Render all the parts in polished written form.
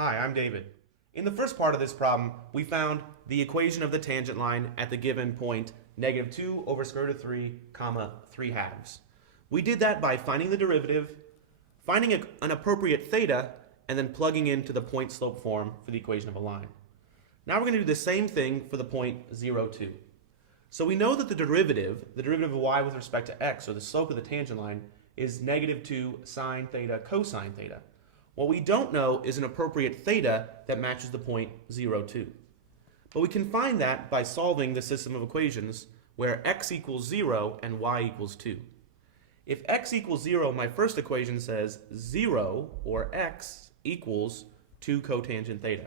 Hi, I'm David. In the first part of this problem, we found the equation of the tangent line at the given point, negative 2 over square root of 3, comma, 3 halves. We did that by finding the derivative, finding an appropriate theta, and then plugging into the point slope form for the equation of a line. Now we're going to do the same thing for the point 0, 2. So we know that the derivative of y with respect to x, or the slope of the tangent line, is negative 2 sine theta cosine theta. What we don't know is an appropriate theta that matches the point 0, 2. But we can find that by solving the system of equations where x equals 0 and y equals 2. If x equals 0, my first equation says 0, or x, equals 2 cotangent theta.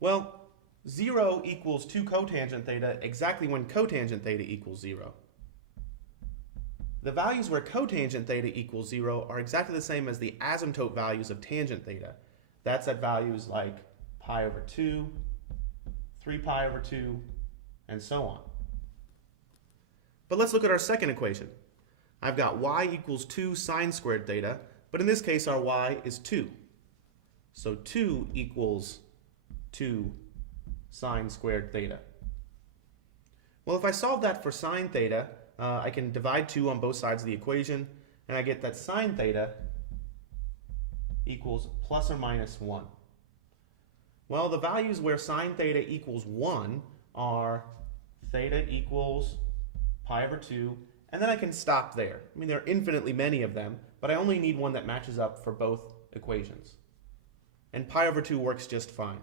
Well, 0 equals 2 cotangent theta exactly when cotangent theta equals 0. The values where cotangent theta equals 0 are exactly the same as the asymptote values of tangent theta. That's at values like pi over 2, 3 pi over 2, and so on. But let's look at our second equation. I've got y equals 2 sine squared theta, but in this case our y is 2. So 2 equals 2 sine squared theta. Well, if I solve that for sine theta, I can divide 2 on both sides of the equation, and I get that sine theta equals plus or minus 1. Well, the values where sine theta equals 1 are theta equals pi over 2, and then I can stop there. I mean, there are infinitely many of them, but I only need one that matches up for both equations. And pi over 2 works just fine.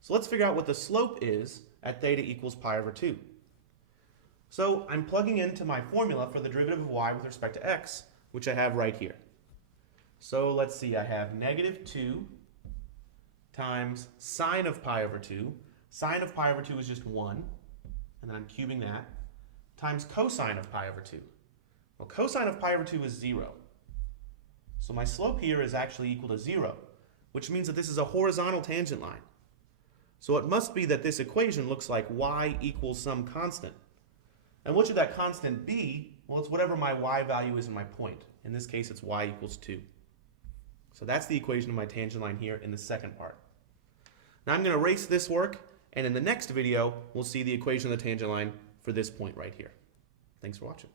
So let's figure out what the slope is at theta equals pi over 2. So I'm plugging into my formula for the derivative of y with respect to x, which I have right here. So let's see, I have negative 2 times sine of pi over 2. Sine of pi over 2 is just 1, and then I'm cubing that, times cosine of pi over 2. Well, cosine of pi over 2 is 0. So my slope here is actually equal to 0, which means that this is a horizontal tangent line. So it must be that this equation looks like y equals some constant. And what should that constant be? Well, it's whatever my y value is in my point. In this case, it's y equals 2. So that's the equation of my tangent line here in the second part. Now I'm going to erase this work, and in the next video, we'll see the equation of the tangent line for this point right here. Thanks for watching.